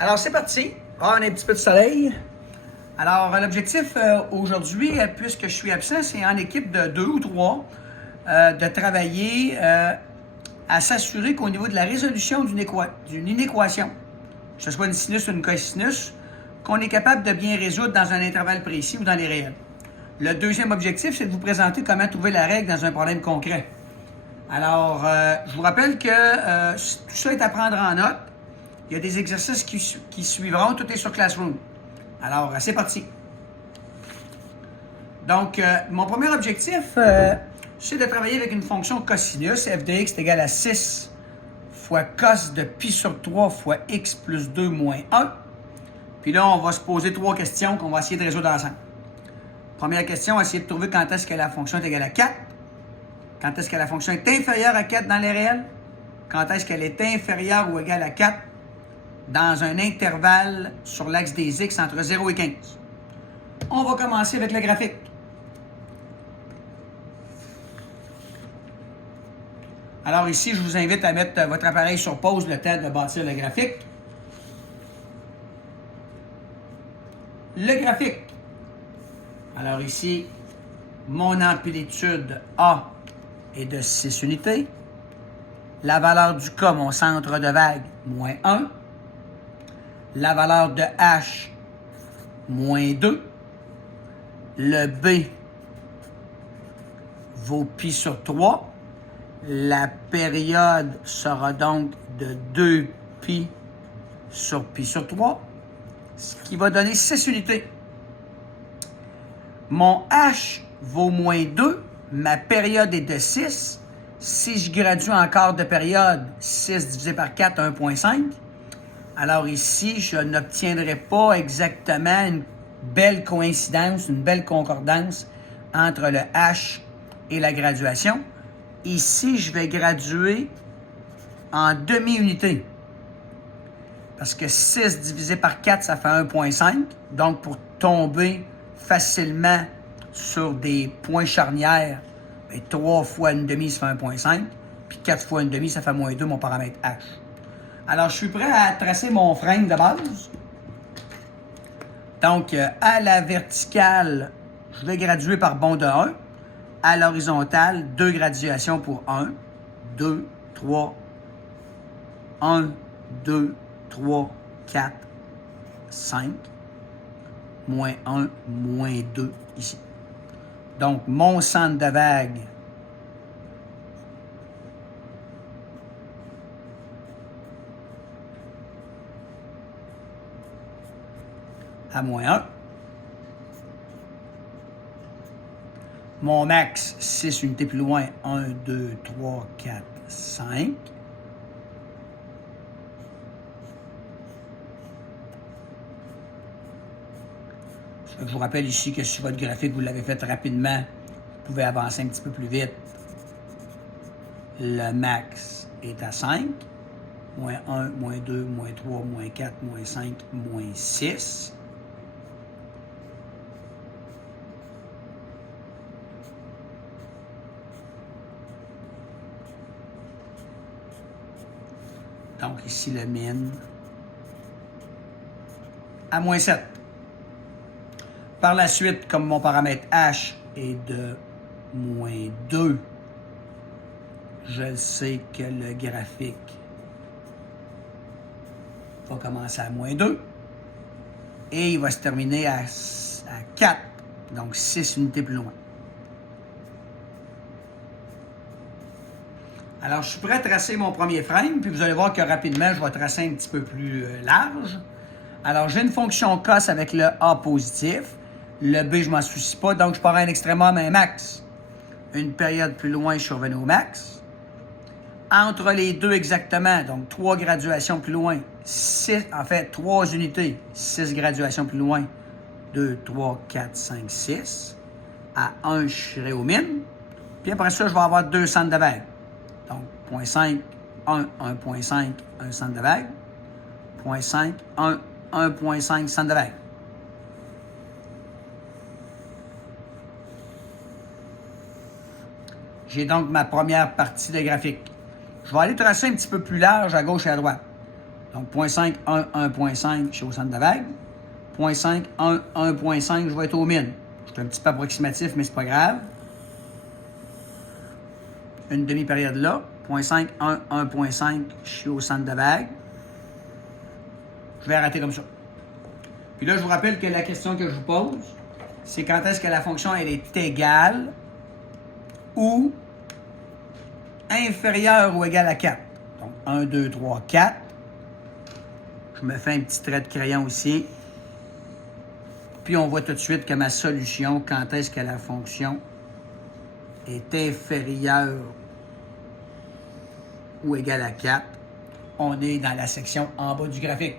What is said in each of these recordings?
Alors, c'est parti. On a un petit peu de soleil. Alors, l'objectif aujourd'hui, puisque je suis absent, c'est en équipe de 2 ou 3 de travailler à s'assurer qu'au niveau de la résolution d'une inéquation, que ce soit une sinus ou une cosinus, qu'on est capable de bien résoudre dans un intervalle précis ou dans les réels. Le deuxième objectif, c'est de vous présenter comment trouver la règle dans un problème concret. Alors, je vous rappelle que tout ça est à prendre en note. Il y a des exercices qui suivront. Tout est sur Classroom. Alors, c'est parti. Donc, mon premier objectif, c'est de travailler avec une fonction cosinus. F de x est égal à 6 fois cos de pi sur 3 fois x plus 2 moins 1. Puis là, on va se poser 3 questions qu'on va essayer de résoudre ensemble. Première question, essayer de trouver quand est-ce que la fonction est égale à 4. Quand est-ce que la fonction est inférieure à 4 dans les réels. Quand est-ce qu'elle est inférieure ou égale à 4 dans un intervalle sur l'axe des x entre 0 et 15. On va commencer avec le graphique. Alors ici, je vous invite à mettre votre appareil sur pause le temps de bâtir le graphique. Le graphique. Alors ici, mon amplitude A est de 6 unités. La valeur du K, mon centre de vague, moins 1. La valeur de H, moins 2. Le B vaut pi sur 3. La période sera donc de 2 pi sur 3, ce qui va donner 6 unités. Mon H vaut moins 2. Ma période est de 6. Si je gradue encore de période, 6 divisé par 4, 1,5. Alors ici, je n'obtiendrai pas exactement une belle coïncidence, une belle concordance entre le H et la graduation. Ici, je vais graduer en demi-unité. Parce que 6 divisé par 4, ça fait 1,5. Donc, pour tomber facilement sur des points charnières, 3 fois une demi, ça fait 1,5. Puis 4 fois une demi, ça fait moins 2, mon paramètre H. Alors, je suis prêt à tracer mon frame de base. Donc, à la verticale, je vais graduer par bond de 1. À l'horizontale, 2 graduations pour 1, 2, 3, 1, 2, 3, 4, 5, moins 1, moins 2 ici. Donc, mon centre de vague à moins 1. Mon max, 6 unités plus loin, 1, 2, 3, 4, 5. Je vous rappelle ici que si votre graphique, vous l'avez fait rapidement, vous pouvez avancer un petit peu plus vite. Le max est à 5. Moins 1, moins 2, moins 3, moins 4, moins 5, moins 6. Donc ici, le min à moins 7. Par la suite, comme mon paramètre H est de moins 2, je sais que le graphique va commencer à moins 2 et il va se terminer à 4, donc 6 unités plus loin. Alors, je suis prêt à tracer mon premier frame, puis vous allez voir que rapidement, je vais tracer un petit peu plus large. Alors, j'ai une fonction cos avec le A positif. Le B, je ne m'en soucie pas, donc je pars à un extrémum à un max. Une période plus loin, je suis revenu au max. Entre les deux exactement, donc 3 graduations plus loin, 6, en fait 3 unités, 6 graduations plus loin, 2, 3, 4, 5, 6. À 1, je serai au min. Puis après ça, je vais avoir 2 centres de vague. Donc, 0.5, 1, 1.5, un centre de vague. 0.5, 1, 1.5 centre de vague. J'ai donc ma première partie de graphique. Je vais aller tracer un petit peu plus large à gauche et à droite. Donc, 0.5, 1, 1.5, je suis au centre de vague. 0.5, 1, 1.5, je vais être au mid. Je suis un petit peu approximatif, mais c'est pas grave. Une demi-période là. 0.5, 1, 1.5, je suis au centre de vague. Je vais arrêter comme ça. Puis là, je vous rappelle que la question que je vous pose, c'est quand est-ce que la fonction elle est égale ou inférieure ou égale à 4. Donc, 1, 2, 3, 4. Je me fais un petit trait de crayon ici. Puis on voit tout de suite que ma solution, quand est-ce que la fonction est inférieure ou égale à 4, on est dans la section en bas du graphique.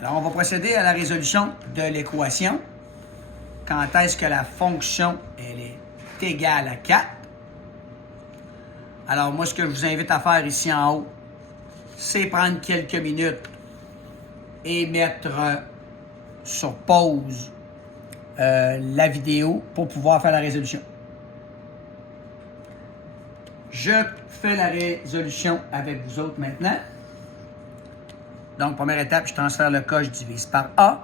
Alors, on va procéder à la résolution de l'équation. Quand est-ce que la fonction elle est égale à 4? Alors, moi, ce que je vous invite à faire ici en haut, c'est prendre quelques minutes et mettre sur pause la vidéo pour pouvoir faire la résolution. Je fais la résolution avec vous autres maintenant. Donc, première étape, je transfère le cas, je divise par A.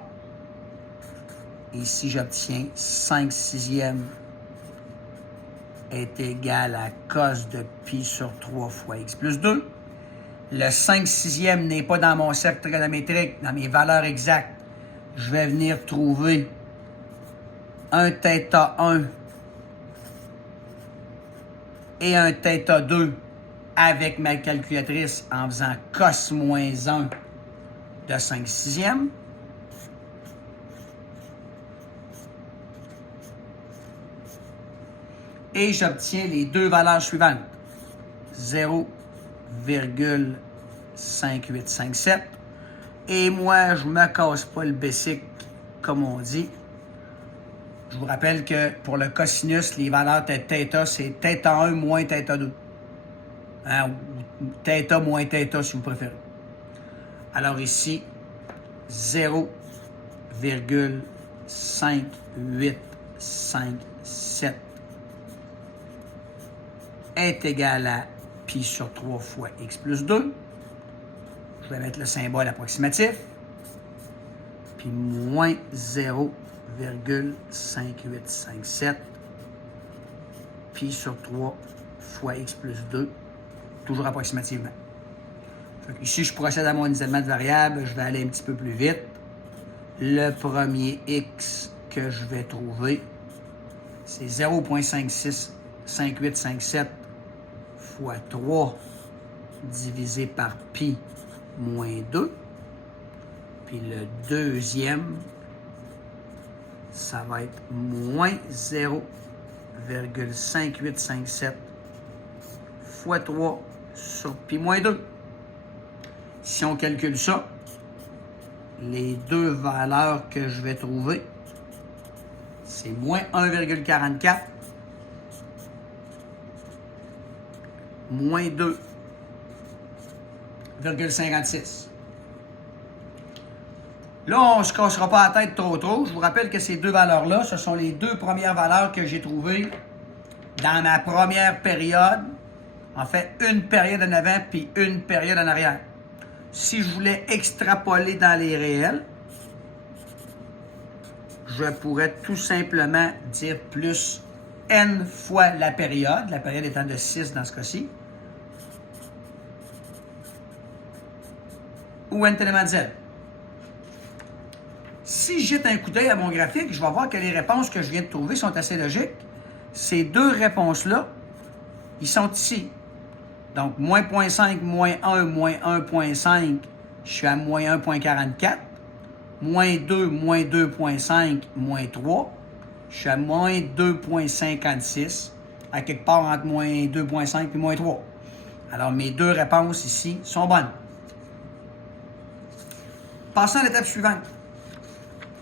Ici, j'obtiens 5 sixièmes est égal à cos de pi sur 3 fois x plus 2. Le 5 sixièmes n'est pas dans mon cercle trigonométrique, dans mes valeurs exactes. Je vais venir trouver un θ1 et un θ2 avec ma calculatrice en faisant cos moins 1 de 5 sixièmes. Et j'obtiens les deux valeurs suivantes. 0,5857. Et moi, je ne me casse pas le basic, comme on dit. Je vous rappelle que pour le cosinus, les valeurs de θ, c'est θ1 moins θ2. Hein, ou θ moins θ, si vous préférez. Alors ici, 0,5857 est égal à pi sur 3 fois x plus 2. Je vais mettre le symbole approximatif. Puis moins 0,5857 pi sur 3 fois x plus 2, toujours approximativement. Ici, je procède à mon isolement de variables. Je vais aller un petit peu plus vite. Le premier x que je vais trouver, c'est 0,5857 fois 3 divisé par pi moins 2. Puis le deuxième, ça va être moins 0,5857 fois 3 sur pi moins 2. Si on calcule ça, les deux valeurs que je vais trouver, c'est moins 1,44, moins 2,56. Là, on ne se cassera pas la tête trop. Je vous rappelle que ces deux valeurs-là, ce sont les deux premières valeurs que j'ai trouvées dans ma première période. En fait, une période en avant puis une période en arrière. Si je voulais extrapoler dans les réels, je pourrais tout simplement dire plus n fois la période étant de 6 dans ce cas-ci, ou n tellement de z. Si je jette un coup d'œil à mon graphique, je vais voir que les réponses que je viens de trouver sont assez logiques. Ces deux réponses-là, ils sont ici. Donc, moins 0,5, moins 1, moins 1,5, je suis à moins 1,44. Moins 2, moins 2,5, moins 3, je suis à moins 2,56, à quelque part entre moins 2,5 et moins 3. Alors, mes deux réponses ici sont bonnes. Passons à l'étape suivante.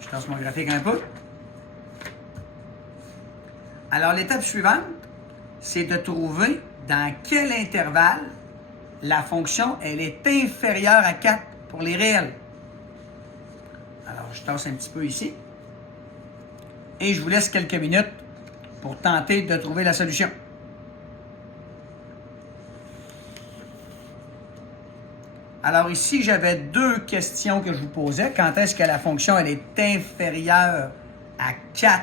Je tasse mon graphique un peu. Alors, l'étape suivante, c'est de trouver dans quel intervalle la fonction elle est inférieure à 4 pour les réels. Alors, je tasse un petit peu ici. Et je vous laisse quelques minutes pour tenter de trouver la solution. Alors ici, j'avais deux questions que je vous posais. Quand est-ce que la fonction elle est inférieure à 4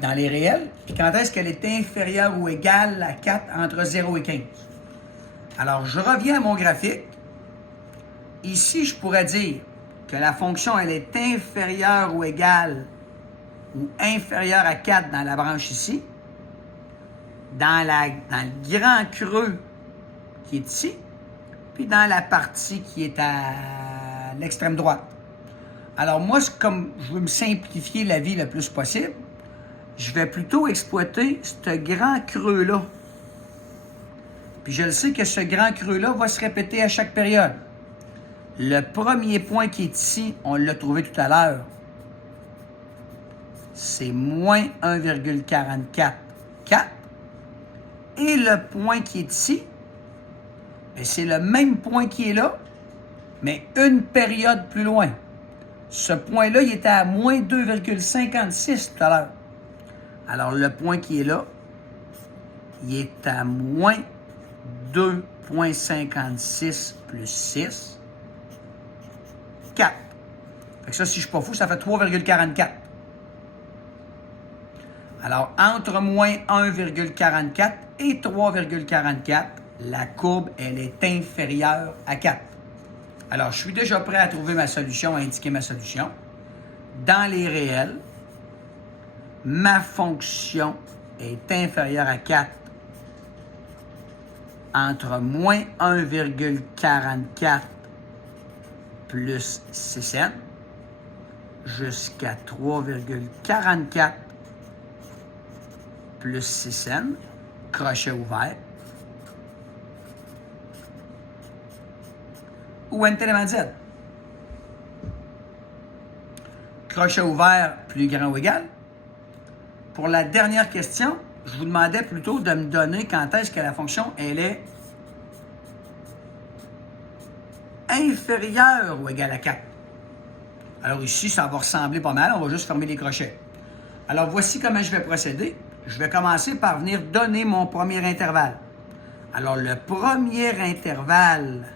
dans les réels? Puis quand est-ce qu'elle est inférieure ou égale à 4 entre 0 et 15? Alors, je reviens à mon graphique. Ici, je pourrais dire que la fonction elle est inférieure ou égale ou inférieure à 4 dans la branche ici. Dans le grand creux qui est ici. Puis dans la partie qui est à l'extrême droite. Alors moi, comme je veux me simplifier la vie le plus possible, je vais plutôt exploiter ce grand creux-là. Puis je le sais que ce grand creux-là va se répéter à chaque période. Le premier point qui est ici, on l'a trouvé tout à l'heure, c'est moins 1,44. Et le point qui est ici, c'est le même point qui est là, mais une période plus loin. Ce point-là, il était à moins 2,56 tout à l'heure. Alors, le point qui est là, il est à moins 2,56 plus 6, 4. Fait que ça, si je ne suis pas fou, ça fait 3,44. Alors, entre moins 1,44 et 3,44, la courbe, elle est inférieure à 4. Alors, je suis déjà prêt à trouver ma solution, à indiquer ma solution. Dans les réels, ma fonction est inférieure à 4 entre moins 1,44 plus 6n jusqu'à 3,44 plus 6n, crochet ouvert, ou n tellement z. Crochet ouvert plus grand ou égal. Pour la dernière question, je vous demandais plutôt de me donner quand est-ce que la fonction elle est inférieure ou égale à 4. Alors ici, ça va ressembler pas mal. On va juste fermer les crochets. Alors voici comment je vais procéder. Je vais commencer par venir donner mon premier intervalle. Alors le premier intervalle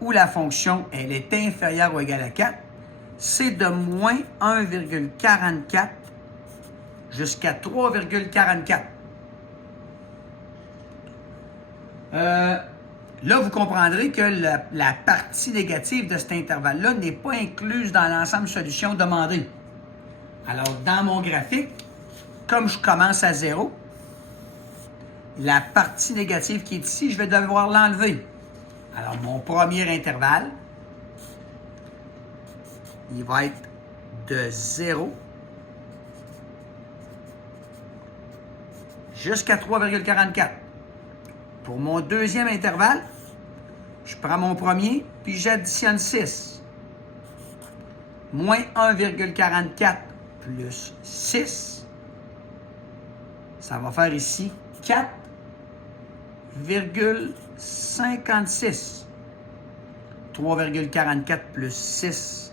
où la fonction elle est inférieure ou égale à 4, c'est de moins 1,44 jusqu'à 3,44. Là, vous comprendrez que la partie négative de cet intervalle-là n'est pas incluse dans l'ensemble solution demandée. Alors, dans mon graphique, comme je commence à 0, la partie négative qui est ici, je vais devoir l'enlever. Alors, mon premier intervalle, il va être de 0 jusqu'à 3,44. Pour mon deuxième intervalle, je prends mon premier, puis j'additionne 6. Moins 1,44 plus 6, ça va faire ici 4,56. 3,44 plus 6,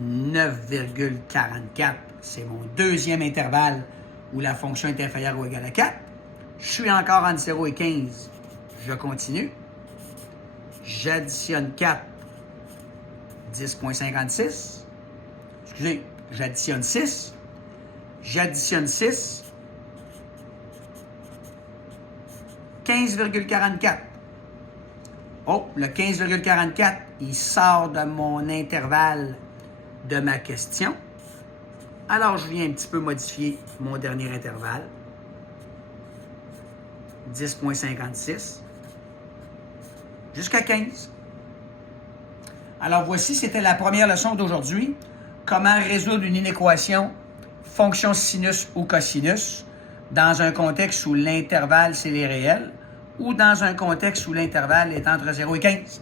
9,44. C'est mon deuxième intervalle où la fonction est inférieure ou égale à 4. Je suis encore entre 0 et 15. Je continue. J'additionne 4, 10,56. Excusez, j'additionne 6. J'additionne 6, 15,44. Oh, le 15,44, il sort de mon intervalle de ma question. Alors, je viens un petit peu modifier mon dernier intervalle. 10,56 jusqu'à 15. Alors, voici, c'était la première leçon d'aujourd'hui. Comment résoudre une inéquation fonction sinus ou cosinus dans un contexte où l'intervalle, c'est les réels, ou dans un contexte où l'intervalle est entre 0 et 15.